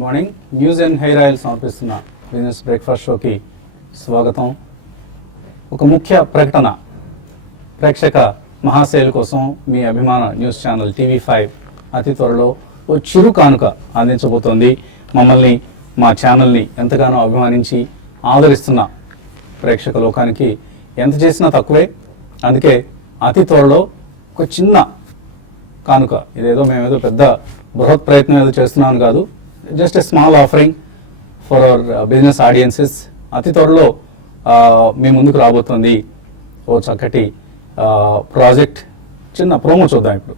Good morning. News and hair oil సమర్పిస్తున్న business breakfast షోకి స్వాగతం. ఒక ముఖ్య ప్రకటన, ప్రేక్షక మహాశైలు కోసం మీ అభిమాన న్యూస్ ఛానల్ TV5 అతి త్వరలో ఓ చిరు కానుక అందించబోతోంది. మమ్మల్ని, మా ఛానల్ని ఎంతగానో అభిమానించి ఆదరిస్తున్న ప్రేక్షక లోకానికి ఎంత చేసినా తక్కువే. అందుకే అతి త్వరలో ఒక చిన్న కానుక, ఇదేదో మేమేదో పెద్ద బృహత్ ప్రయత్నం ఏదో చేస్తున్నాను కాదు, just a small offering for our business audiences. అతి త్వరలో మీ ముందుకు రాబోతుంది ఓ చక్కటి ప్రాజెక్ట్. చిన్న ప్రోమో చూద్దాం ఇప్పుడు.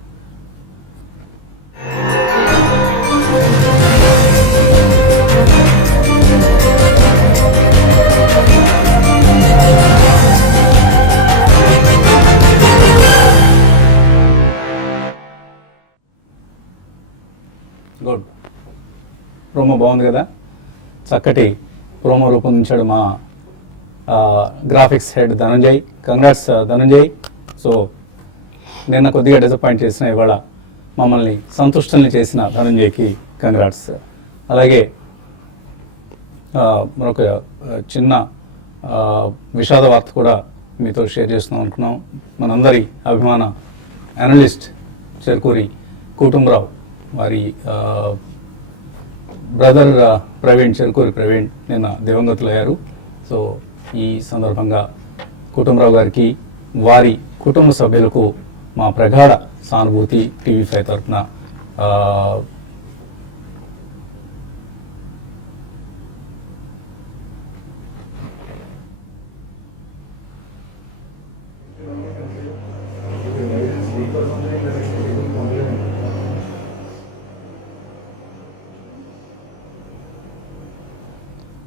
గుడ్, ప్రోమో బాగుంది కదా. చక్కటి ప్రోమో రూపొందించాడు మా graphics head Dhananjay. Congrats Dhananjay. So నిన్న కొద్దిగా డిసప్పాయింట్ చేసిన, ఇవాళ మమ్మల్ని సంతుష్టల్ని చేసిన ధనంజయ్కి కంగ్రాట్స్. అలాగే మరొక చిన్న విషాద వార్త కూడా మీతో షేర్ చేస్తున్నాం అనుకున్నాం. మనందరి అభిమాన అనలిస్ట్ చెరుకూరి కుటుంబరావు వారి బ్రదర్ ప్రవీణ్, చెరుకూరి ప్రవీణ్ నిన్న దివంగతులయ్యారు. సో ఈ సందర్భంగా కుటుంబరావు గారికి, వారి కుటుంబ సభ్యులకు మా ప్రగాఢ సానుభూతి TV5 తరఫున.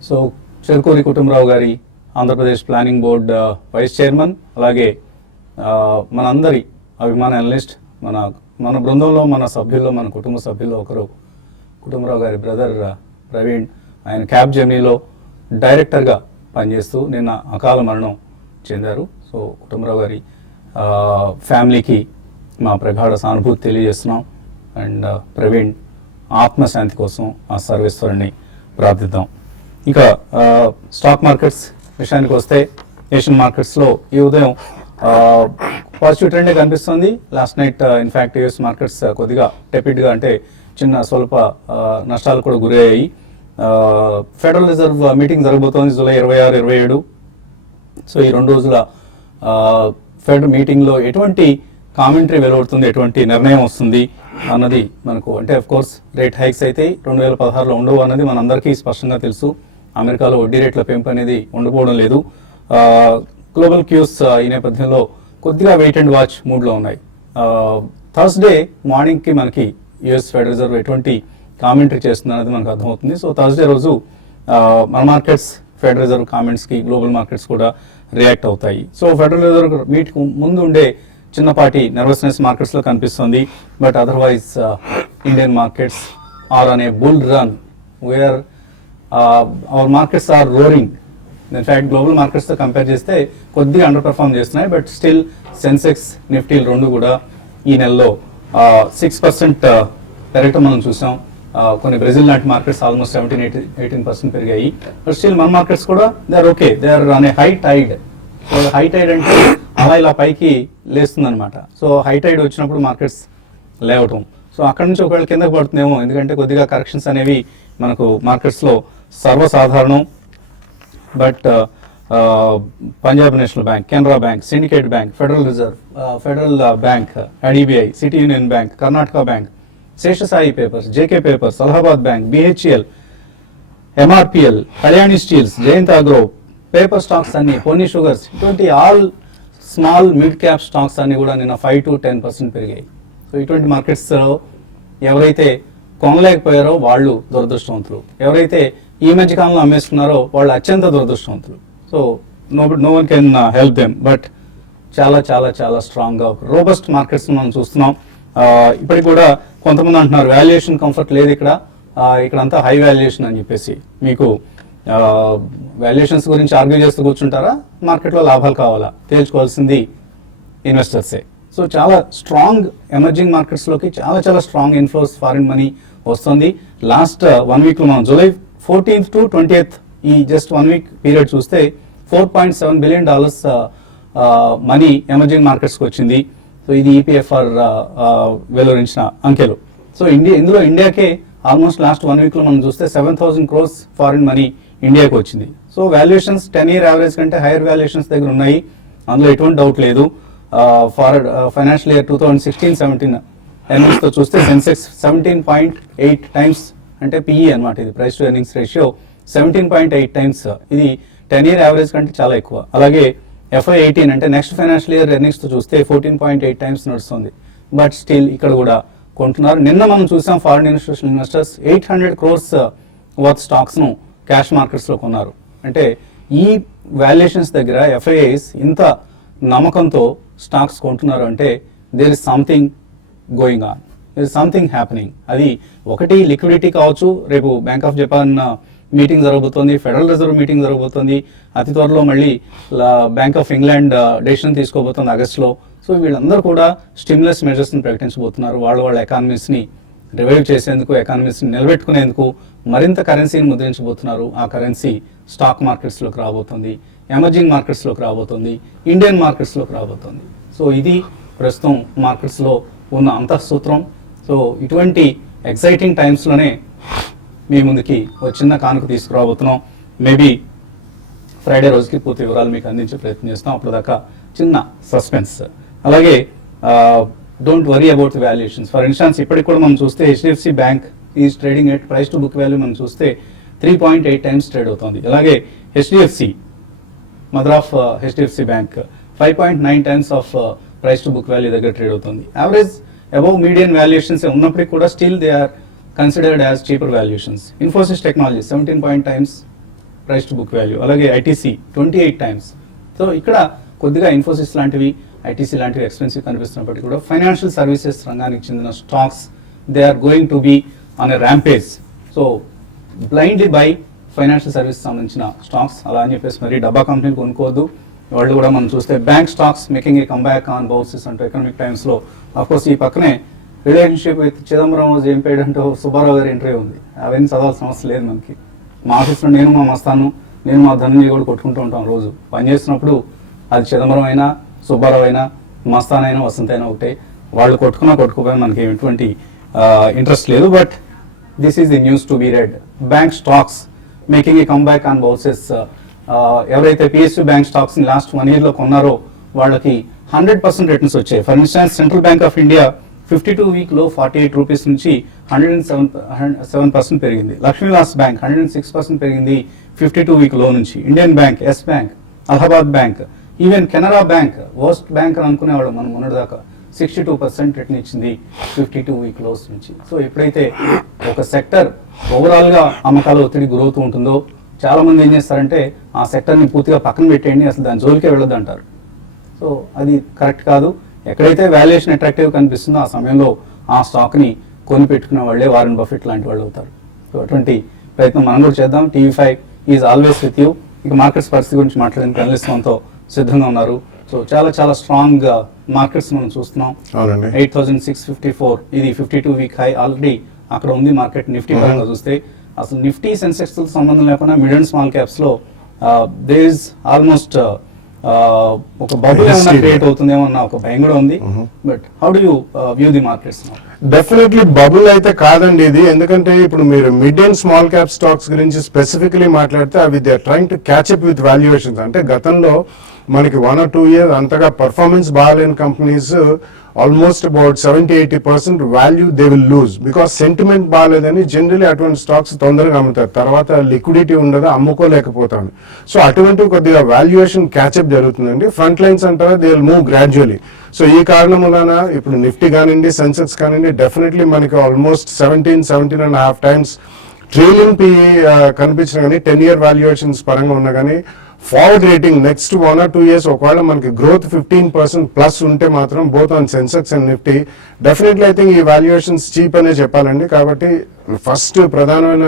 సో చెరుకూరి కుటుంబరావు గారి Andhra Pradesh planning board vice chairman, అలాగే మనందరి అభిమాన అనలిస్ట్, మన బృందంలో, మన సభ్యుల్లో, మన కుటుంబ సభ్యుల్లో ఒకరు కుటుంబరావు గారి బ్రదర్ ప్రవీణ్. ఆయన క్యాబ్ జర్నీలో డైరెక్టర్గా పనిచేస్తూ నిన్న అకాల మరణం చెందారు. సో కుటుంబరావు గారి ఫ్యామిలీకి మా ప్రగాఢ సానుభూతి తెలియజేస్తున్నాం. అండ్ ప్రవీణ్ ఆత్మశాంతి కోసం ఆ సర్వేశ్వరుని ప్రార్థిద్దాం. ఇంకా స్టాక్ మార్కెట్స్ విషయానికి వస్తే, ఏషియన్ మార్కెట్స్లో ఈ ఉదయం పాజిటివ్ ట్రెండే కనిపిస్తుంది. Last night in fact US markets కొద్దిగా టెపిడ్గా, అంటే చిన్న స్వల్ప నష్టాలు కూడా గురయ్యాయి. ఫెడరల్ రిజర్వ్ మీటింగ్ జరగబోతోంది జూలై 26, 27. సో ఈ 2 రోజుల ఫెడ్ మీటింగ్లో ఎటువంటి కామెంటరీ వెలువడుతుంది, ఎటువంటి నిర్ణయం వస్తుంది అన్నది మనకు, అంటే అఫ్ కోర్స్ రేట్ హైక్స్ అయితే 2016లో ఉండవు అన్నది మనందరికీ స్పష్టంగా తెలుసు. అమెరికాలో వడ్డీ రేట్ల పెంపు అనేది ఉండకపోవడం లేదు. గ్లోబల్ క్యూస్ ఈ నేపథ్యంలో కొద్దిగా వెయిట్ అండ్ వాచ్ మూడ్లో ఉన్నాయి. థర్స్డే మార్నింగ్కి మనకి యుఎస్ ఫెడరల్ రిజర్వ్ ఎటువంటి కామెంటరీ చేస్తుంది అనేది మనకు అర్థమవుతుంది. సో థర్స్డే రోజు మన మార్కెట్స్ ఫెడరల్ రిజర్వ్ కామెంట్స్కి గ్లోబల్ మార్కెట్స్ కూడా రియాక్ట్ అవుతాయి. సో ఫెడరల్ రిజర్వ్ మీట్కు ముందు ఉండే చిన్నపాటి నర్వస్నెస్ మార్కెట్స్లో కనిపిస్తుంది. But otherwise Indian markets are on a bull run where our markets are roaring. In fact global మార్కెట్స్తో కంపేర్ చేస్తే కొద్దిగా అండర్ పర్ఫామ్ చేస్తున్నాయి. బట్ స్టిల్ సెన్సెక్స్, నిఫ్టీలు రెండు కూడా ఈ నెలలో 6% పెరగటం మనం చూసాం. కొన్ని బ్రెజిల్ లాంటి మార్కెట్స్ ఆల్మోస్ట్ 17-18% పెరిగాయి. బట్ స్టిల్ మన మార్కెట్స్ కూడా they are okay, they are on a high tide. So high tide అంటే అలా ఇలా పైకి లేస్తుంది అనమాట. సో హై టైడ్ వచ్చినప్పుడు మార్కెట్స్ లేవటం, సో అక్కడ నుంచి ఒకవేళ కిందకు పడుతుందేమో, ఎందుకంటే కొద్దిగా కరెక్షన్స్ అనేవి మనకు మార్కెట్స్లో సర్వసాధారణం. But Punjab National Bank, Canara Bank, Syndicate Bank, Federal Reserve, Federal Bank, IDBI, City Union Bank, Karnataka Bank, Seshasayi Papers, JK Papers, Allahabad Bank, BHEL, MRPL, Kalyani Steels, Jayant Agro, paper stocks అన్ని, పొన్ని షుగర్స్, ఇటువంటి all small mid cap stocks అన్ని కూడా నిన్న 5-10% పెరిగాయి. So ఇటువంటి మార్కెట్స్లో ఎవరైతే కొనలేకపోయారో వాళ్ళు దురదృష్టవంతులు, ఎవరైతే ఈ మధ్య కాలంలో అమ్మేసుకున్నారో వాళ్ళు అత్యంత దురదృష్టవంతులు. So no one can help them. But చాలా చాలా చాలా స్ట్రాంగ్గా రోబస్ట్ మార్కెట్స్ మనం చూస్తున్నాం. ఇప్పటికి కూడా కొంతమంది అంటున్నారు వాల్యుయేషన్ కంఫర్ట్ లేదు ఇక్కడంతా హై వాల్యుయేషన్ అని చెప్పేసి. మీకు వాల్యుయేషన్స్ గురించి ఆర్గ్యూ చేస్తూ కూర్చుంటారా? మార్కెట్లో లాభాలు కావాలా? తేల్చుకోవాల్సింది ఇన్వెస్టర్సే. సో చాలా స్ట్రాంగ్ ఎమర్జింగ్ మార్కెట్స్లోకి చాలా చాలా స్ట్రాంగ్ ఇన్ఫ్లోస్, ఫారిన్ మనీ వస్తుంది. లాస్ట్ 1 వీక్లో మనం జూలై 14th to 20th ఈ జస్ట్ 1 వీక్ పీరియడ్ చూస్తే $4.7 బిలియన్ మనీ ఎమర్జింగ్ మార్కెట్స్కి వచ్చింది. సో ఇది ఈపీఎఫ్ఆర్ వెలువరించిన అంకెలు. సో ఇందులో ఇండియాకే ఆల్మోస్ట్ లాస్ట్ 1 వీక్లో మనం చూస్తే 7,000 crores ఫారిన్ మనీ ఇండియాకి వచ్చింది. సో వాల్యుయేషన్స్ 10-year యావరేజ్ కంటే హైయర్ వాల్యుయేషన్స్ దగ్గర ఉన్నాయి, అందులో ఎటువంటి డౌట్ లేదు. ఫైనాన్షియల్ ఇయర్ 2016-17 ఎర్నింగ్స్తో చూస్తే సెన్సెక్స్ 17.8 times అంటే పిఈ అనమాట, ఇది price to earnings ratio 17.8 times. ఇది 10-year యావరేజ్ కంటే చాలా ఎక్కువ. అలాగే FY18 అంటే నెక్స్ట్ ఫైనాన్షియల్ ఇయర్ ఎర్నింగ్స్తో చూస్తే 14.8 times నడుస్తుంది. బట్ స్టిల్ ఇక్కడ కూడా కొంటున్నారు. నిన్న మనం చూసాం foreign institutional investors 800 crores worth స్టాక్స్ను క్యాష్ మార్కెట్స్లో కొన్నారు. అంటే ఈ వాల్యుయేషన్స్ దగ్గర FIIs ఇంత నమ్మకంతో స్టాక్స్ కొంటున్నారు అంటే there is something going on, there is something happening. అది ఒకటి లిక్విడిటీ కావచ్చు, రేపు బ్యాంక్ ఆఫ్ జపాన్ మీటింగ్ జరగబోతోంది, ఫెడరల్ రిజర్వ్ మీటింగ్ జరగబోతోంది, అతి త్వరలో మళ్ళీ బ్యాంక్ ఆఫ్ ఇంగ్లాండ్ డెసిషన్ తీసుకోబోతోంది ఆగస్టులో. సో వీళ్ళందరూ కూడా స్టిమ్యులస్ మెజర్స్ని ప్రకటించబోతున్నారు. వాళ్ళ ఎకానమీస్ని రివైవ్ చేసేందుకు, ఎకానమీస్ని నిలబెట్టుకునేందుకు మరింత కరెన్సీని ముద్రించబోతున్నారు. ఆ కరెన్సీ స్టాక్ మార్కెట్స్లోకి రాబోతుంది, ఎమర్జింగ్ మార్కెట్స్లోకి రాబోతుంది, ఇండియన్ మార్కెట్స్లోకి రాబోతుంది. సో ఇది ప్రస్తుతం మార్కెట్స్లో ఉన్న అంతఃసూత్రం. సో ఇటువంటి ఎక్సైటింగ్ టైమ్స్లోనే మీ ముందుకి ఒక చిన్న కానుక తీసుకురాబోతున్నాం. మేబీ ఫ్రైడే రోజుకి పూర్తి వివరాలు మీకు అందించే ప్రయత్నం చేస్తాం. అప్పుడు దాకా చిన్న సస్పెన్స్. అలాగే don't worry about the valuations. For instance ఇప్పటికి కూడా మనం చూస్తే HDFC Bank is trading at price to book value మనం చూస్తే 3.8 times ట్రేడ్ అవుతుంది. అలాగే HDFC mother of HDFC Bank 5.9 times of price to book value దగ్గర ట్రేడ్ అవుతుంది. యావరేజ్ అబౌవ్ మీడియన్ వాల్యుయేషన్స్ ఉన్నప్పటికీ కూడా still they are considered as cheaper valuations. Infosys technology 17 times price to book value. అలాగే ITC 28 times. So ఇక్కడ కొద్దిగా ఇన్ఫోసిస్ లాంటివి, ITC లాంటివి expensive కనిపిస్తున్నప్పటికీ కూడా ఫైనాన్షియల్ సర్వీసెస్ రంగానికి చెందిన stocks they are going to be on a rampage. So blindly buy financial service సంబంధించిన stocks. అలా అని చెప్పేసి మరి డబ్బా కంపెనీలు కొనుక్కోవద్దు. వాళ్ళు కూడా మనం చూస్తే bank stocks making a comeback on bounces అంటూ ఎకనామిక్ టైమ్స్లో. అఫ్కోర్స్ ఈ పక్కనే రిలేషన్షిప్ విత్ చిదంబరం వాజ్ ఏం పేడ్ అంటూ సుబ్బారావు గారి ఇంటర్వ్యూ ఉంది. అవన్నీ చదవాల్సిన అవసరం లేదు మనకి. మా ఆఫీస్లో నేను మా మస్తాను, నేను మా ధనంజయ్ కూడా కొట్టుకుంటూ ఉంటాం రోజు పనిచేస్తున్నప్పుడు. అది చిదంబరం అయినా, సుబ్బారావు అయినా, మస్తాన్ అయినా, వసంత్ అయినా ఒకటే. వాళ్ళు కొట్టుకోపోయినా మనకి ఎటువంటి ఇంట్రెస్ట్ లేదు. But this is the news to be red. Bank stocks making a comeback on bounces. ఎవరైతే PSU బ్యాంక్ స్టాక్స్ని లాస్ట్ 1 yearలో కొన్నారో వాళ్ళకి 100% రిటర్న్స్ వచ్చాయి. For instance central bank of India 52 వీక్లో 48 రూపీస్ నుంచి 107% పెరిగింది. లక్ష్మీ విలాస్ బ్యాంక్ 106% పెరిగింది 52 వీక్లో నుంచి. Indian Bank, Yes Bank, Allahabad Bank, even Canara Bank, worst bank అని అనుకునేవాడు మనం మొన్నటిదాకా, 62% రిటర్న్ ఇచ్చింది 52 వీక్ లోస్ నుంచి. సో ఎప్పుడైతే ఒక సెక్టర్ ఓవరాల్గా అమ్మకాల ఒత్తిడి గురవుతూ ఉంటుందో చాలా మంది ఏం చేస్తారంటే ఆ సెక్టర్ని పూర్తిగా పక్కన పెట్టేయండి, అసలు దాని జోలికే వెళ్ళొద్దు అంటారు. సో అది కరెక్ట్ కాదు. ఎక్కడైతే వాల్యుయేషన్ అట్రాక్టివ్ కనిపిస్తుందో ఆ సమయంలో ఆ స్టాక్ని కొని పెట్టుకునే వాళ్ళే వారెన్ బఫెట్ లాంటి వాళ్ళు అవుతారు. సో అటువంటి ప్రయత్నం మనం కూడా చేద్దాం. TV5 is always with you. ఇక మార్కెట్స్ పరిస్థితి గురించి మాట్లాడడానికి అనలిస్ట్ మనతో సిద్ధంగా ఉన్నారు. సో చాలా స్ట్రాంగ్ మార్కెట్స్ మనం చూస్తున్నాం. 8,654 ఇది 52 వీక్ హై ఆల్రెడీ అక్కడ ఉంది. మార్కెట్ నిఫ్టీ పరంగా చూస్తే అసలు నిఫ్టీ సెన్సెక్స్ సంబంధం లేకుండా మిడ్ అండ్ స్మాల్ క్యాప్స్ లో దేర్ ఇస్ ఆల్మోస్ట్ ఒక బబుల్ ఏమన్నా క్రియేట్ అవుతుందేమో అన్న ఒక భయం కూడా ఉంది. But how do you view the markets? Definitely bubble అయితే కాదండి ఇది. ఎందుకంటే ఇప్పుడు మీరు mid and small cap stocks గురించి స్పెసిఫికలీ మాట్లాడితే అవి they are trying to catch up with valuations. అంటే గతంలో మనకి 1 or 2 years అంతగా పర్ఫార్మెన్స్ బాగాలేని companies almost about 70-80% value they will lose because sentiment బాగాలేదని జనరలీ అటువంటి స్టాక్స్ తొందరగా అమ్ముతారు. తర్వాత లిక్విడిటీ ఉండదు, అమ్ముకోలేకపోతాను. సో అటువంటి కొద్దిగా వాల్యుయేషన్ క్యాచప్ జరుగుతుందండి. ఫ్రంట్ లైన్స్ అంటారా they will move gradually. So ఈ కారణం వలన ఇప్పుడు నిఫ్టీ కానివ్వండి, సెన్సెక్స్ కానివ్వండి, డెఫినెట్లీ మనకి ఆల్మోస్ట్ 17.5 times ట్రైలింగ్ PE కనిపించిన కానీ 10-year వాల్యుయేషన్స్ పరంగా ఉన్నా కానీ forward rating next 1 or 2 years ఒకవేళ మనకి గ్రోత్ 15% ప్లస్ ఉంటే మాత్రం both on Sensex and Nifty definitely I think ఈ వాల్యుయేషన్స్ చీప్ అనే చెప్పాలండి. కాబట్టి ఫస్ట్ ప్రధానమైన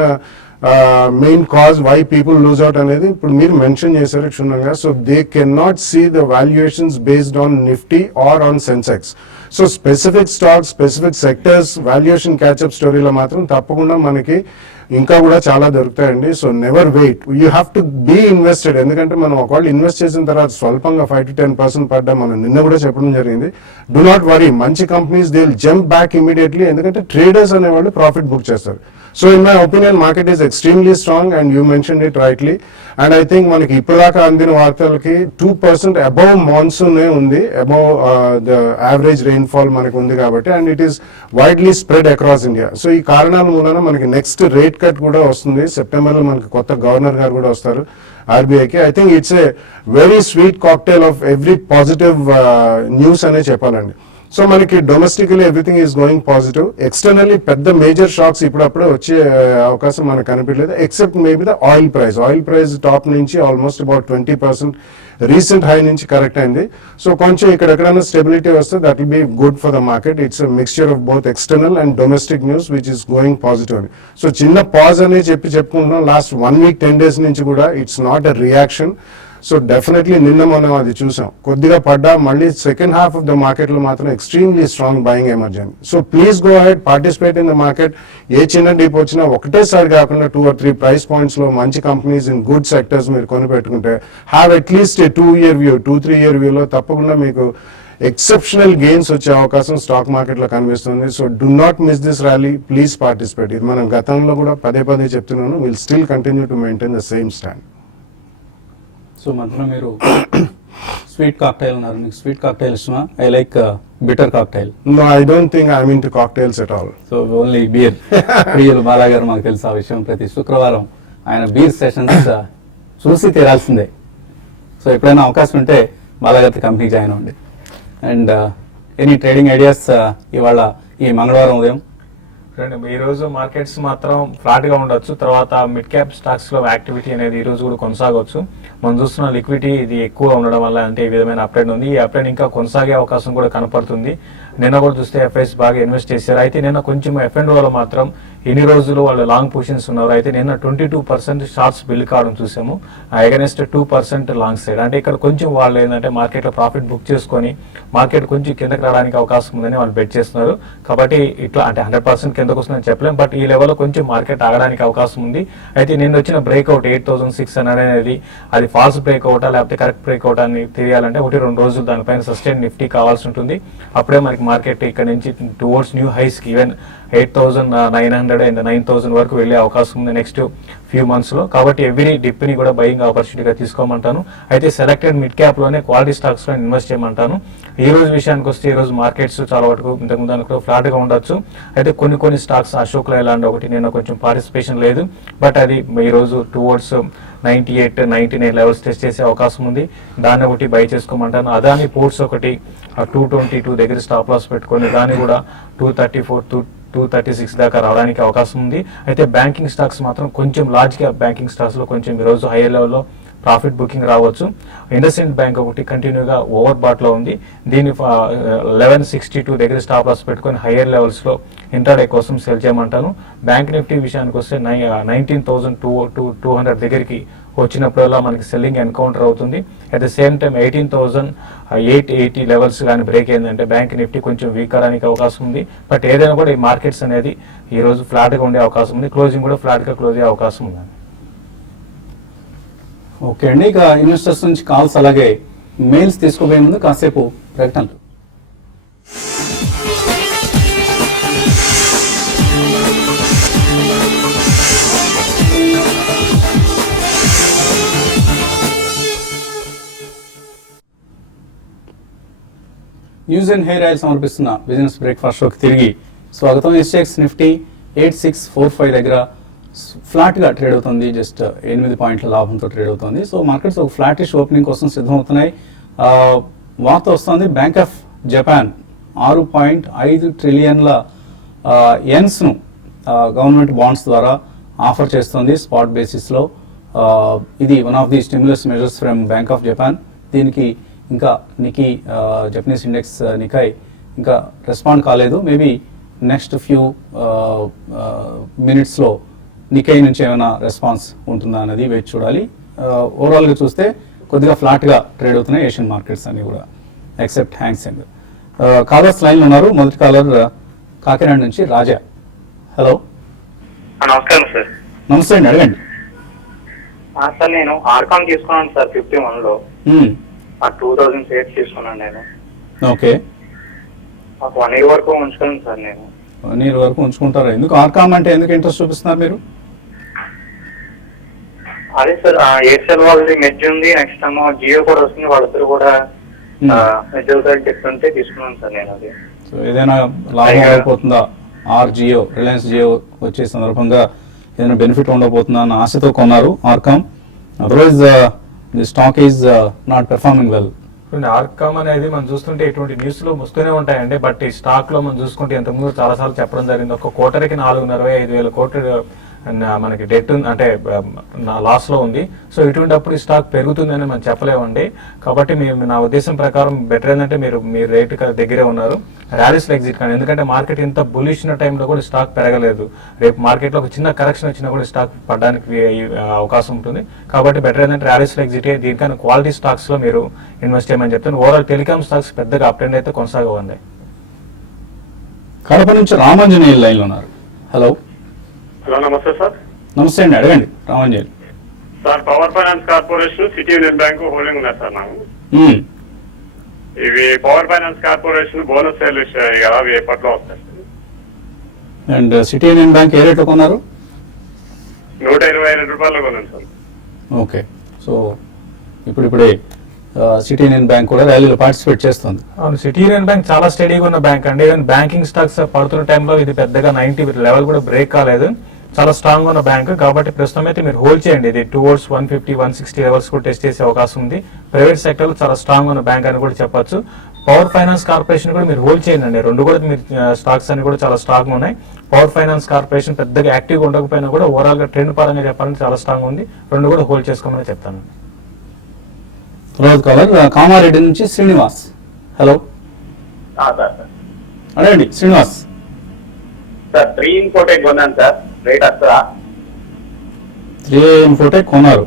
main cause why people lose out అనేది ఇప్పుడు మీరు మెన్షన్ చేశారు క్షుణ్ణంగా. So they can not see the valuations based on Nifty or on Sensex. So specific stocks, specific sectors valuation catch up స్టోరీలో మాత్రం తప్పకుండా మనకి ఇంకా కూడా చాలా దొరుకుతాయండి. So never wait, you have to be invested. ఎందుకంటే మనం ఒకవేళ ఇన్వెస్ట్ చేసిన తర్వాత స్వల్పంగా 5 to 10% పడ్డా, మనం నిన్న కూడా చెప్పడం జరిగింది. డూ నాట్ వరీ, మంచి companies they will jump back immediately, ఎందుకంటే ట్రేడర్స్ అనేవాళ్ళు ప్రాఫిట్ బుక్ చేస్తారు. So in my opinion market is extremely strong and you mention it rightly. And I think మనకి ఇప్పటిదాకా అందిన వార్తలకి 2% అబౌవ్ మాన్సూన్ ఉంది, అబౌవ్ ద యావరేజ్ రెయిన్ఫాల్ మనకు ఉంది కాబట్టి, and it is widely spread across India. So ఈ కారణాల మూలన మనకి నెక్స్ట్ రేట్ కట్ కూడా వస్తుంది. సెప్టెంబర్లో మనకి కొత్త గవర్నర్ గారు కూడా వస్తారు ఆర్బీఐకి. I think it's a very sweet cocktail of every positive news అనే చెప్పాలండి. సో మనకి domestically everything is going positive. Externally పెద్ద మేజర్ షాక్స్ ఇప్పుడప్పుడే వచ్చే అవకాశం మనకు కనిపించలేదు, except maybe the oil price. Oil price top నుంచి ఆల్మోస్ట్ అబౌట్ 20% రీసెంట్ హై నుంచి కరెక్ట్ అయింది. సో కొంచెం ఇక్కడెక్కడైనా స్టెబిలిటీ వస్తే that will be good for the market. It's mixture of both external and domestic news which is going positive. So చిన్న pause అనే చెప్పుకుంటున్నాం last 1 week 10 days నుంచి కూడా. It's not a reaction. So definitely నిన్న మనం అది చూసాం, కొద్దిగా పడ్డా మళ్ళీ second half of the market లో మాత్రం extremely strong buying emergent. So please go ahead, participate in the market. ఏ చిన్న డీప్ వచ్చినా ఒకటేసారి కాకుండా 2 or 3 ప్రైస్ పాయింట్స్ లో మంచి కంపెనీస్ ఇన్ గుడ్ సెక్టర్స్ మీరు కొని పెట్టుకుంటే, have at least A 2-year view, 2-3 year వ్యూలో తప్పకుండా మీకు ఎక్సెప్షనల్ గెయిన్స్ వచ్చే అవకాశం స్టాక్ మార్కెట్ లో కనిపిస్తుంది. So do not miss this rally, please participate. ఇది మనం గతంలో కూడా పదే చెప్తున్నాను, will still continue to maintain the same stand. So మధ్యలో మీరు స్వీట్ కాక్టైల్ అన్నారు, మీకు స్వీట్ కాక్టైల్ ఇష్టమా? I like bitter cocktail. No, I don't think I'm into cocktails at all. So only beer ప్రియులు బాలా గారు, మాకు తెలుసు ఆ విషయం. ప్రతి శుక్రవారం ఆయన బీర్ సెషన్స్ చూసి తీరాల్సిందే. సో ఎప్పుడైనా అవకాశం ఉంటే బాలా గారి కంపెనీ జాయిన్ అవ్వండి. అండ్ ఎనీ ట్రేడింగ్ ఐడియాస్ ఇవాళ ఈ మంగళవారం ఉదయం? ఈ రోజు మార్కెట్స్ మాత్రం ఫ్లాట్ గా ఉండొచ్చు. తర్వాత మిడ్ క్యాప్ స్టాక్స్ లో యాక్టివిటీ అనేది ఈ రోజు కూడా కొనసాగవచ్చు. మనం చూస్తున్న లిక్విడిటీ ఇది ఎక్కువ ఉండడం వల్ల అంటే ఈ విధమైన అప్డేట్ ఉంది. ఈ అప్డేట్ ఇంకా కొనసాగే అవకాశం కూడా కనపడుతుంది. నిన్న కూడా చూస్తే ఎఫ్ఐస్ బాగా ఇన్వెస్ట్ చేశారు. అయితే నిన్న కొంచెం F&Oలో మాత్రం ఎన్ని రోజులు వాళ్ళు లాంగ్ పొజిషన్స్ ఉన్నారు. అయితే నిన్న 22% షార్ట్స్ బిల్ కావడం చూసాము, అగైనెస్ట్ 2% లాంగ్ సైడ్. అంటే ఇక్కడ కొంచెం వాళ్ళు ఏంటంటే మార్కెట్లో ప్రాఫిట్ బుక్ చేసుకొని మార్కెట్ కొంచెం కిందకి రావడానికి అవకాశం ఉందని వాళ్ళు బెట్ చేస్తున్నారు. కాబట్టి ఇట్లా అంటే 100% కిందకు వస్తుందని చెప్పలేం, బట్ ఈ లెవెల్లో కొంచెం మార్కెట్ ఆగడానికి అవకాశం ఉంది. అయితే నిన్న వచ్చిన బ్రేక్అవుట్ 8600 అనేది అది ఫాల్స్ బ్రేక్అవుటా లేకపోతే కరెక్ట్ బ్రేక్అవుట్ అని తెలియాలంటే 1-2 రోజులు దానిపైన సస్టైన్ నిఫ్టీ కావాల్సి ఉంటుంది. అప్పుడే మనకి మార్కెట్ ఇక్కడ నుంచి టువర్డ్స్ న్యూ హైస్ కి ఈవెన్ 8,900 అండ్ 9,000 వరకు వెళ్ళే అవకాశం ఉంది నెక్స్ట్ ఫ్యూ మంత్స్ లో. కాబట్టి ఎవ్రీ డిప్ ని కూడా బయింగ్ ఆపర్చునిటీగా తీసుకోమంటాను. అయితే సెలెక్టెడ్ మిడ్ క్యాప్ లోనే క్వాలిటీ స్టాక్స్ లో ఇన్వెస్ట్ చేయమంటాను. ఈ రోజు విషయానికి వస్తే ఈ రోజు మార్కెట్స్ చాలా వరకు ఇంతకుముందు అనుకో ఫ్లాట్ గా ఉండొచ్చు. అయితే కొన్ని స్టాక్స్ అశోక్ లైలాండ్ ఒకటి నేను కొంచెం పార్టిసిపేషన్ లేదు, బట్ అది ఈ రోజు టువర్డ్స్ 98, 99 లెవెల్స్ టెస్ట్ చేసే అవకాశం ఉంది. దాన్ని ఒకటి బై చేసుకోమంటాను. అదాని పోర్ట్స్ ఒకటి 222 దగ్గర స్టాప్ లాస్ పెట్టుకొని దాన్ని కూడా 234, 236 దాకా రావడానికి అవకాశం ఉంది. అయితే బ్యాంకింగ్ స్టాక్స్ మాత్రం కొంచెం లార్జ్ క్యాప్ బ్యాంకింగ్ స్టాక్స్ లో కొంచెం ఈ రోజు హైయర్ లెవెల్లో ప్రాఫిట్ బుకింగ్ రావచ్చు. ఇండస్ఇండ్ బ్యాంక్ ఒకటి కంటిన్యూగా ఓవర్ బాట్ లో ఉంది. దీన్ని 1162 దగ్గర స్టాప్ లాస్ పెట్టుకొని హైయర్ లెవెల్స్ లో ఇంట్రాడే కోసం సెల్ చేయమంటాను. బ్యాంక్ నిఫ్టీ విషయానికి వస్తే 19,200 దగ్గరికి వచ్చినప్పుడల్లా మనకి సెల్లింగ్ ఎన్కౌంటర్ అవుతుంది. At the same time 18,880 levels కానీ బ్రేక్ అయిందంటే బ్యాంక్ నిఫ్టీ కొంచెం వీక్ అవడానికి అవకాశం ఉంది. బట్ ఏదైనా కూడా ఈ మార్కెట్స్ అనేది ఈ రోజు ఫ్లాట్ గా ఉండే అవకాశం ఉంది. క్లోజింగ్ కూడా ఫ్లాట్ గా క్లోజ్ అయ్యే అవకాశం ఉంది. ఓకే అండి, ఇక ఇన్వెస్టర్స్ నుంచి కాల్స్ అలాగే మెయిల్స్ తీసుకోబోయే ముందు కాసేపు ప్రకటనలు. న్యూస్ అండ్ హెయిర్ ఆయిల్ సమర్పిస్తున్న బిజినెస్ బ్రేక్ఫాస్ట్ షోకి తిరిగి స్వాగతం. SGX నిఫ్టీ 8645 దగ్గర ఫ్లాట్ గా ట్రేడ్ అవుతుంది. జస్ట్ 8 పాయింట్ల లాభంతో ట్రేడ్ అవుతుంది. సో మార్కెట్స్ ఒక ఫ్లాటిష్ ఓపెనింగ్ కోసం సిద్ధమవుతున్నాయి. వార్త వస్తుంది, బ్యాంక్ ఆఫ్ జపాన్ 6.5 ట్రిలియన్ల యెన్స్ ను గవర్నమెంట్ బాండ్స్ ద్వారా ఆఫర్ చేస్తుంది స్పాట్ బేసిస్ లో. ఇది one of the stimulus measures from bank of Japan. దీనికి ఇంకా నికీ జపనీస్ ఇండెక్స్ నికాయ్ ఇంకా రెస్పాండ్ కాలేదు. మేబీ నెక్స్ట్ ఫ్యూ మినిట్స్లో నికై నుంచి ఏమైనా రెస్పాన్స్ ఉంటుందా అనేది వేచి చూడాలి. ఓవరాల్గా చూస్తే కొద్దిగా ఫ్లాట్గా ట్రేడ్ అవుతున్నాయి ఏషియన్ మార్కెట్స్ అన్ని కూడా ఎక్సెప్ట్ హ్యాంగ్ సెంగ్. కాలర్స్ లైన్లో ఉన్నారు. మొదటి కాలర్ కాకినాడ నుంచి రాజా. హలో, నమస్కారం సార్. నమస్తే అండి, అడగండి. సార్ నేను ఆర్కామ్ తీసుకున్నాను సార్ 51లో. 2000 షేర్స్ తీసుకున్నాను నేను. ఓకే, ఒక 1 year వరకు ఉంచుకున్నాను సార్ నేను. 1 year వరకు ఉంచుకుంటారా? ఎందుకు ఆర్కామ్ అంటే ఎందుకు ఇంట్రెస్ట్ చూపిస్తున్నారు మీరు? అదే సార్, ఎయిర్సెల్ వాళ్ళది మెర్జ్ ఉంది, నెక్స్ట్ ఏమో జియో కూడా వస్తుంది, వాళ్ళిద్దరు కూడా మెర్జ్ అవుతారు చెప్తుంటే తీసుకున్నాను సార్ నేను. అది సో ఏదైనా లాభం అయిపోతుందా? జియో, రిలయన్స్ జియో వచ్చే సందర్భంగా ఏదైనా బెనిఫిట్ ఉండబోతుందా అన్న ఆశతో కొన్నారు RCom. Otherwise the stock is not performing well. RCom అనేది మనం చూస్తుంటే ఇటువంటి న్యూస్ లో వస్తూనే ఉంటాయండి. బట్ ఈ స్టాక్ లో మనం చూసుకుంటే ఇంతకుముందు చాలా సార్లు చెప్పడం జరిగింది, ఒక క్వార్టర్కి 4,45,000 కోట్లు మనకి డెట్ అంటే లాస్ లో ఉంది. సో ఇటువంటిప్పుడు ఈ స్టాక్ పెరుగుతుందని మనం చెప్పలేమండి. కాబట్టి నా ఉద్దేశం ప్రకారం బెటర్ ఏంటంటే మీరు రేట్ దగ్గరే ఉన్నారు, ర్యాలీస్ లో ఎగ్జిట్ కానీ. ఎందుకంటే మార్కెట్ ఇంత బులిష్ ఉన్న టైంలో కూడా స్టాక్ పెరగలేదు. రేపు మార్కెట్ లో ఒక చిన్న కరెక్షన్ వచ్చినా కూడా స్టాక్ పడడానికి అవకాశం ఉంటుంది. కాబట్టి బెటర్ ఏంటంటే ర్యాలీస్ లో ఎగ్జిట్ అయ్యి దీనికన్నా క్వాలిటీ స్టాక్స్ లో మీరు ఇన్వెస్ట్ చేయమని చెప్తాను. ఓవరాల్ టెలికామ్ స్టాక్స్ పెద్దగా అప్ ట్రెండ్ అయితే కొనసాగవండి. కడప నుంచి రామాంజనేయులు లైన్లో ఉన్నారు. హలో. హలో, నమస్తే సార్. నమస్తే అండి, అడగండి. Ramanjaneyulu sir, power finance corporation, city Union bank holding ఉన్నారు సార్ నాకు. ఇవి power finance corporation bonus sale ఇచ్చాయి కదా, అవి ఎప్పట్లో వస్తాయి? అండ్ సిటీ యూనియన్ బ్యాంక్ ఏ రేట్లో కొన్నారు? 122 రూపాయలు కొన్నాను సార్. ఓకే, సో ఇప్పుడే సిటీ యూనియన్ బ్యాంక్ కూడా ర్యాలీలో పార్టిసిపేట్ చేస్తుంది. అవును, సిటీ యూనియన్ బ్యాంక్ చాలా స్టడీగా ఉన్న బ్యాంక్ అండి. ఈవెన్ బ్యాంకింగ్ స్టాక్స్ పడుతున్న టైంలో ఇది పెద్దగా 90 లెవెల్ కూడా బ్రేక్ కాలేదు. చాలా స్ట్రాంగ్ ఉన్న బ్యాంక్. కాబట్టి ప్రస్తుతం అయితే మీరు హోల్డ్ చేయండి. ఇది టువర్డ్స్ 150, 160 లెవెల్స్ కూడా టెస్ట్ చేసే అవకాశం ఉంది. ప్రైవేట్ సెక్టర్ లో చాలా స్ట్రాంగ్ ఉన్న బ్యాంక్ అని కూడా చెప్పొచ్చు. పవర్ ఫైనాన్స్ కార్పొరేషన్ కూడా మీరు హోల్డ్ చేయండి. రెండు కూడా మీరు స్టాక్స్ అన్ని కూడా చాలా స్ట్రాంగ్ ఉన్నాయి. పవర్ ఫైనాన్స్ కార్పొరేషన్ పెద్దగా యాక్టివ్గా ఉండకపోయినా కూడా ఓవరాల్ గా ట్రెండ్ పరంగా చెప్పాలంటే చాలా స్ట్రాంగ్ ఉంది. రెండు కూడా హోల్డ్ చేసుకోమని చెప్తాను. తర్వాత కాలర్ కామారెడ్డి నుంచి శ్రీనివాస్. హలో, అడగండి శ్రీనివాస్. సార్ 3 Infotech కొన్నాను సార్, రేట్ వస్తుందా? 3 Infotech కొన్నారు.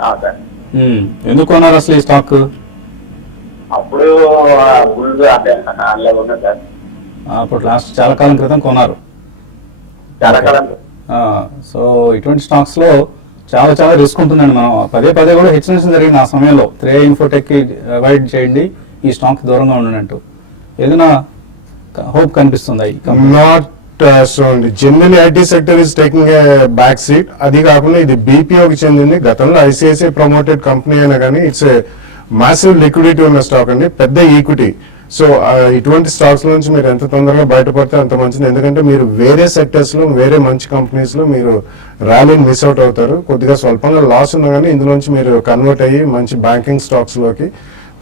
సార్ ఎందుకు కొన్నారు అసలు ఈ స్టాక్? అప్పుడు ఫుల్ అంటే అందులో ఉన్నా సార్. అప్పుడు లాస్ట్ చాలా కాలం క్రితం కొన్నారు. చాలా కాలం. సో ఇటువంటి స్టాక్స్ లో చాలా రిస్క్ ఉంటుందండి. మనం పదే కూడా హెచ్చరించడం జరిగింది ఆ సమయంలో. 3 Infotech కి అవాయిడ్ చేయండి, ఈ స్టాక్ దూరంగా ఉండనంటూ. ఏదైనా హోప్ కనిపిస్తుందా? నాట్ సో అండి. General IT sector is taking a back seat. అది కాకుండా ఇది బీపీఓకి చెందింది. గతంలో ఐసిఐసిఐ ప్రమోటెడ్ కంపెనీ అయినా కానీ ఇట్స్ ఏ మాసివ్ లిక్విడిటీ ఉన్న స్టాక్ అండి, పెద్ద ఈక్విటీ. సో ఇటువంటి స్టాక్స్ నుంచి మీరు ఎంత తొందరగా బయటపడితే అంత మంచిది. ఎందుకంటే మీరు వేరే సెక్టర్స్ లో, వేరే మంచి కంపెనీస్ లో మీరు ర్యాలీని మిస్ అవుట్ అవుతారు. కొద్దిగా స్వల్పంగా లాస్ ఉన్నా కానీ ఇందులోంచి మీరు కన్వర్ట్ అయ్యి మంచి బ్యాంకింగ్ స్టాక్స్ లోకి,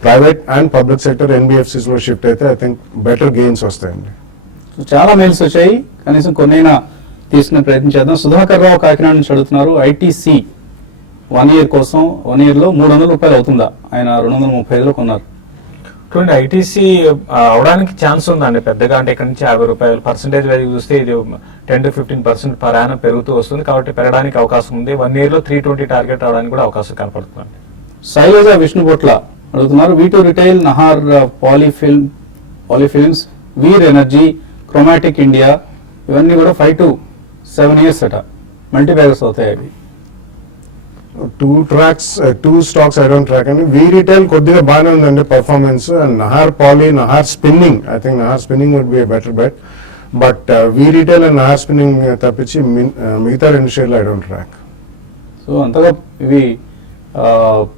private and public sector NBFCs లో షిఫ్ట్ అయితే ఐ థింక్ బెటర్ గెయిన్స్ వస్తాయండి. చాలా మెయిల్స్ వచ్చాయి, కనీసం కొన్నైనా తీసుకునే ప్రయత్నం చేద్దాం. సుధాకర్ రావు కాకినాడ నుంచి అడుగుతున్నారు, ఐటీసీ 1 year కోసం 1 year లో 300 రూపాయలు అవుతుందా? ఆయన 235లో కొన్నారు. చూడండి, ఐటీసీ అవడానికి ఛాన్స్ ఉందండి పెద్దగా. అంటే ఇక్కడ నుంచి 50 రూపాయలు పర్సెంటేజ్ వాల్యూ చూస్తే ఇది 10 to 15% పర్ యానం పెరుగుతూ వస్తుంది. కాబట్టి పెరగడానికి అవకాశం ఉంది. 1 year లో 320 టార్గెట్ రావడానికి కూడా అవకాశం కనపడుతుంది. శైలజ విష్ణుపోట్ల అడుగుతున్నారు, V2 రిటైల్, నహార్ పాలీఫిల్మ్స్, వీర్ ఎనర్జీ, క్రోమాటిక్ ఇండియా ఇవన్నీ కూడా 5 to 7 years అట మల్టీబ్యాగర్స్ అవుతాయి. అవి 2 స్టాక్స్ ఐ డోంట్ ట్రాక్ అండి. వీ రిటైల్ కొద్దిగా బాగానే ఉందండి performance. And Nahar Poly, Nahar Spinning, I think Nahar Spinning would be better bet. But V Retail and Nahar Spinning తప్పించి మిగతా 2 షేర్లు ఐ డోంట్ ట్రాక్. సో అంతగా ఇవి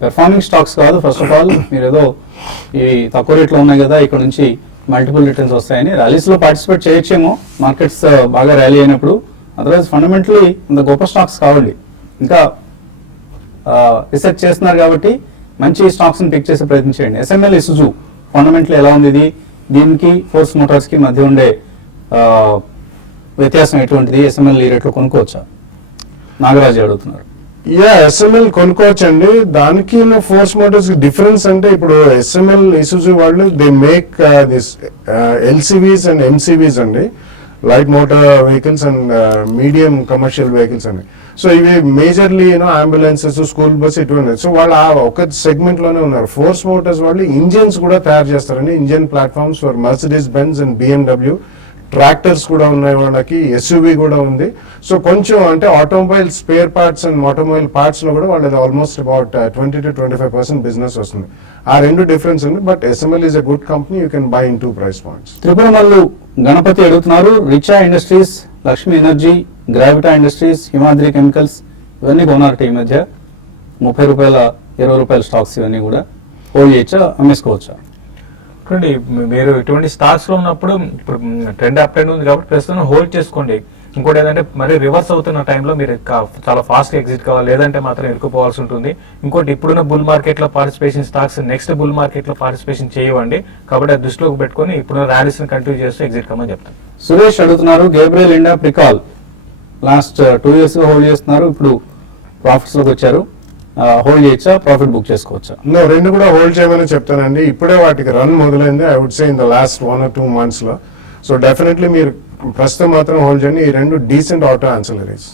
పెర్ఫార్మింగ్ స్టాక్స్ కాదు. ఫస్ట్ ఆఫ్ ఆల్ మీరు ఏదో ఇవి తక్కువ రేట్లో ఉన్నాయి కదా, ఇక్కడ నుంచి మల్టిపుల్ రిటర్న్స్ వస్తాయని ర్యాలీస్లో పార్టిసిపేట్ చేయొచ్చేమో మార్కెట్స్ బాగా ర్యాలీ అయినప్పుడు. అదర్వైజ్ ఫండమెంటలీ ఇంత గొప్ప స్టాక్స్ కావండి. ఇంకా రీసెర్చ్ చేస్తున్నారు కాబట్టి మంచి స్టాక్స్ని పిక్ చేసే ప్రయత్నం చేయండి. SML ఇసుజు ఫండమెంటలీ ఎలా ఉంది, దీనికి ఫోర్స్ మోటార్స్కి మధ్య ఉండే వ్యత్యాసం ఎటువంటిది? SML ఈ రేట్లో కొనుక్కోవచ్చా? నాగరాజు అడుగుతున్నారు. SML కొనుక్కోవచ్చండి. దానికి ఫోర్స్ మోటార్స్ డిఫరెన్స్ అంటే ఇప్పుడు SML ఇసుజు వాళ్ళు they make this LCVs and MCVs అండి. Light motor vehicles and medium commercial vehicles అని. సో ఇవి మేజర్లీ అంబులెన్సెస్, స్కూల్ బస్ ఇటువంటి. సో వాళ్ళు ఆ ఒక సెగ్మెంట్ లోనే ఉన్నారు. ఫోర్స్ మోటార్స్ వాళ్ళు ఇంజిన్స్ కూడా తయారు చేస్తారండి, engine platforms for Mercedes Benz and BMW. Tractors కూడా ఉన్నాయి వాళ్ళకి, SUV కూడా ఉంది. సో కొంచెం అంటే automobile spare parts and automobile parts లో కూడా వాళ్ళది ఆల్మోస్ట్ అబౌట్ 20 to 25% బిజినెస్ వస్తుంది. ఆ రెండు డిఫరెన్స్ ఉంది. But SML is a good company, you can buy in 2 price points. Tripuramallu Ganapathi అడుగుతున్నారు, Richa Industries, Lakshmi Energy, Gravita Industries, Himadri Chemicals ఇవన్నీ కొన్నారట ఈ మధ్య. ₹30, ₹20 స్టాక్స్ ఇవన్నీ కూడా హోల్డ్ చేయొచ్చా, అమ్మేసుకోవచ్చా? చూడండి, మీరు ఇటువంటి స్టాక్స్ లో ఉన్నప్పుడు ఇప్పుడు ట్రెండ్ అప్ ట్రెండ్ ఉంది కాబట్టి ప్రస్తుతం హోల్డ్ చేసుకోండి. ఇంకోటి ఏంటంటే మరి రివర్స్ అవుతున్న టైంలో మీరు చాలా ఫాస్ట్ ఎగ్జిట్ కావాలి, లేదంటే మాత్రం ఇరుక్కుపోవాల్సి ఉంటుంది. ఇంకోటి ఇప్పుడున్న బుల్ మార్కెట్ లో participation stocks next bull market లో పార్టిసిపేషన్ చేయవండి. కాబట్టి అది దృష్టిలోకి పెట్టుకొని ఇప్పుడున్న ర్యాలీస్ కంటిన్యూ చేస్తూ ఎగ్జిట్ కమ్మని చెప్తాను. సురేష్ అడుగుతున్నారు, గేబ్రియల్ ఇండా ప్రికాల్ లాస్ట్ 2 years గా హోల్డ్ చేస్తున్నారు, ఇప్పుడు ప్రాఫిట్స్ లోకి వచ్చారు, హోల్డ్ చేయొచ్చా, ప్రాఫిట్ బుక్ చేసుకోవచ్చా? రెండు కూడా హోల్డ్ చేయమని చెప్తానండి. ఇప్పుడే వాటికి రన్ మొదలైంది, I would say in the last 1 or 2 months లో. సో డెఫినెట్లీ మీరు ప్రస్తుతం మాత్రం హోల్డ్ చేయండి. ఈ రెండు decent auto ancillaries.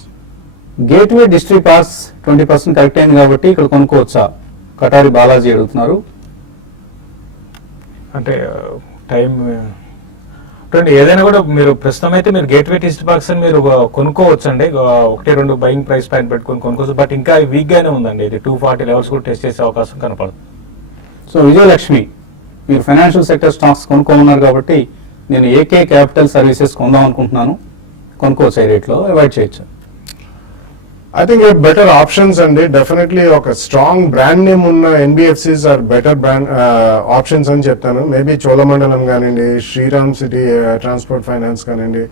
Gateway Distriparks 20% correct అయింది కాబట్టి ఇక్కడ కొనుక్కోవచ్చా? కటారి బాలాజీ అడుగుతున్నారు. అంటే టైం చూడండి, ఏదైనా కూడా మీరు ప్రస్తుతం అయితే మీరు గేట్వే డిస్ట్రిక్ట్ పార్క్స్ అని మీరు కొనుక్కోవచ్చు అండి. 1-2 బయింగ్ ప్రైస్ పైన పెట్టుకొని కొనుక్కోవచ్చు. బట్ ఇంకా వీక్ గానే ఉందండి, ఇది 240 లెవెల్స్ కూడా టెస్ట్ చేసే అవకాశం కనపడదు. సో విజయలక్ష్మి, మీరు ఫైనాన్షియల్ సెక్టర్ స్టాక్స్ కొనుక్కోమన్నారు కాబట్టి నేను ఏకే క్యాపిటల్ సర్వీసెస్ కొందాం అనుకుంటున్నాను, కొనుక్కోవచ్చు ఈ రేట్లో, అవాయిడ్ చేయొచ్చు? ఐ థింక్ బెటర్ ఆప్షన్స్ అండి. డెఫినెట్లీ ఒక స్ట్రాంగ్ బ్రాండ్ నేమ్ ఉన్న NBFCs are better brand options అని చెప్తాను. మేబీ చోళమండలం కానివ్వండి, శ్రీరామ్ సిటీ ట్రాన్స్పోర్ట్ ఫైనాన్స్ కానివ్వండి,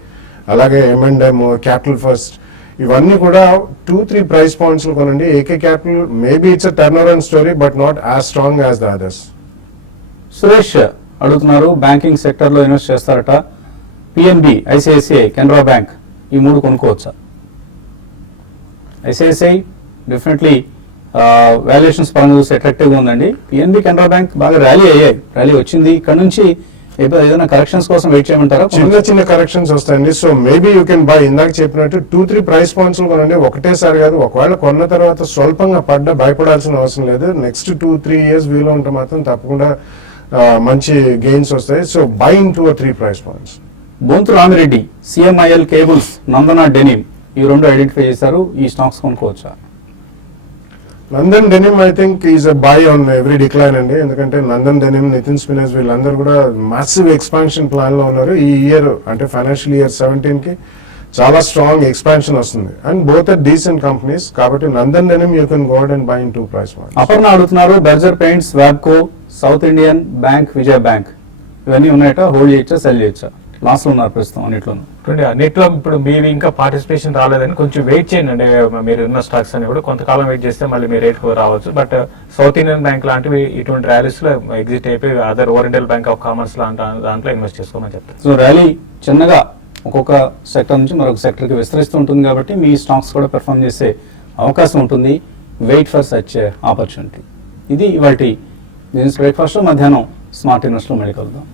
అలాగే M&M, క్యాపిటల్ ఫస్ట్, ఇవన్నీ కూడా 2-3 price points లో కొనండి. AK capital maybe it's a turn around story but not as strong as the others. Suresh అడుగుతున్నారు, బ్యాంకింగ్ సెక్టర్ లో ఇన్వెస్ట్ చేస్తారట, PNB, ICICI, కెనరా బ్యాంక్ ఈ 3 కొనుక్కోవచ్చా? ICICI డెఫినెట్లీ వాల్యుయేషన్స్ పరంగా చూస్తే అట్రాక్టివ్ గా ఉందండి. PNB, కెనరా బ్యాంక్ బాగా ర్యాలీ వచ్చింది. ఇక్కడ నుంచి ఏదైనా కరెక్షన్స్ కోసం వెయిట్ చేయమంటారా? చిన్న కరెక్షన్స్ వస్తాయండి. So maybe you can by. ఇందాక చెప్పినట్టు 2-3 price points లో కొనండి, ఒకటేసారి కాదు. ఒకవేళ కొన్న తర్వాత స్వల్పంగా భయపడాల్సిన అవసరం లేదు. నెక్స్ట్ 2-3 years వీలో ఉంటే మాత్రం తప్పకుండా మంచి గెయిన్స్ వస్తాయి. So buy in 2 or 3 price points. Bonthu Ramireddy, CMIL Cables, Nandana Denim ఈ 2 ఐడెంటిఫై చేశారు, ఈ స్టాక్స్ కొనుక్కోవచ్చా? Nandan Denim I think is a buy on every decline అండి. ఎందుకంటే నందన్ డెనిమ్, నితిన్ స్పినర్స్ వీళ్ళందరూ కూడా మాసివ్ ఎక్స్పాన్షన్ ప్లాన్ లో ఉన్నారు. ఈ ఇయర్ అంటే ఫైనాన్షియల్ ఇయర్ 17 కి చాలా స్ట్రాంగ్ ఎక్స్పాన్షన్ వస్తుంది. And both are decent companies. కాబట్టి Nandan Denim you can go and buy in 2 price points. Aparna అడుగుతున్నారు, బెర్జర్ పెయింట్స్, వ్యాబ్కో, South Indian Bank, Vijaya Bank ఇవన్నీ ఉన్నాయట, హోల్డ్ చేయొచ్చా, సెల్ చేయొచ్చా? లాస్ లో ఉన్నారు ప్రస్తుతం అన్నిట్లోనూ. అన్నిట్లో ఇప్పుడు మీవి ఇంకా పార్టిసిపేషన్ రాలేదని కొంచెం వెయిట్ చేయండి అండి. మీరు ఉన్న స్టాక్స్ అని కూడా కొంతకాలం వెయిట్ చేస్తే మళ్ళీ మీ రేట్ రావచ్చు. బట్ సౌత్ ఇండియన్ బ్యాంక్ లాంటివి ఇటువంటి ర్యాలీస్ లో ఎగ్జిట్ అయిపోయి other oriental bank of commerce లాంటి దాంట్లో ఇన్వెస్ట్ చేసుకోమని చెప్తారు. సో ర్యాలీ చిన్నగా ఒక్కొక్క సెక్టర్ నుంచి మరొక సెక్టర్ కి విస్తరిస్తూ ఉంటుంది కాబట్టి మీ స్టాక్స్ కూడా పెర్ఫార్మ్ చేసే అవకాశం ఉంటుంది. Wait for such opportunity. ఇది ఇవాల్టి బిజినెస్ బ్రేక్ఫాస్ట్. మధ్యాహ్నం స్మార్ట్ ఇన్వెస్ట్ లో మళ్ళీ కలుద్దాం.